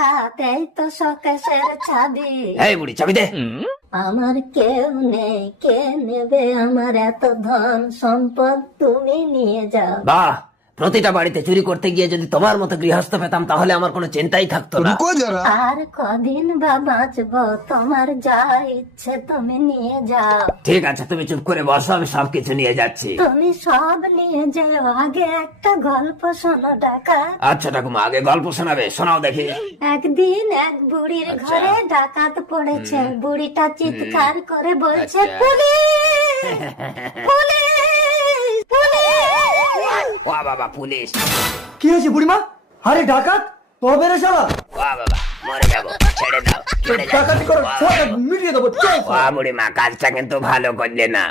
ডাকাত, এই তো শোকেশের চাবি। এই বুড়ি চাবি দে। আমার কেউ নেই, কে নেবে আমার এত ধন সম্পদ, তুমি নিয়ে যাও। বাহ, প্রতিটা বাড়িতে চুরি করতে গিয়ে যদি তোমার মতো গৃহস্থ পেতাম তাহলে আমার কোনো চিন্তাই থাকতো না। আর কদিন বা বাঁচবো, তোমার যা ইচ্ছে তুমি নিয়ে যাও। ঠিক আছে, তুমি চুপ করে বসো, আমি সবকিছু নিয়ে যাচ্ছি। তুমি সব নিয়ে যাও, আগে একটা গল্প শোনো ডাকাত। আচ্ছা ঠাকুমা, আগে গল্প শোনাবে, শোনাও দেখি। একদিন এক বুড়ির ঘরে ডাকাত পড়েছে। বুড়িটা চিৎকার করে বলছে, পুলিশ পুলিশ পুলিশ। ওয়া বাবা, পুলিশ! কি হয়েছে বুড়িমা? আরে ডাকাত, তবে রে শালা। ওয়া বাবা, মরে যাবো, ছেড়ে দাও, ছেড়ে যাও। ডাকাতি করো, সব মিটিয়ে দেবো। ওয়া বুড়িমা, কাজটা কিন্তু ভালো করলে না।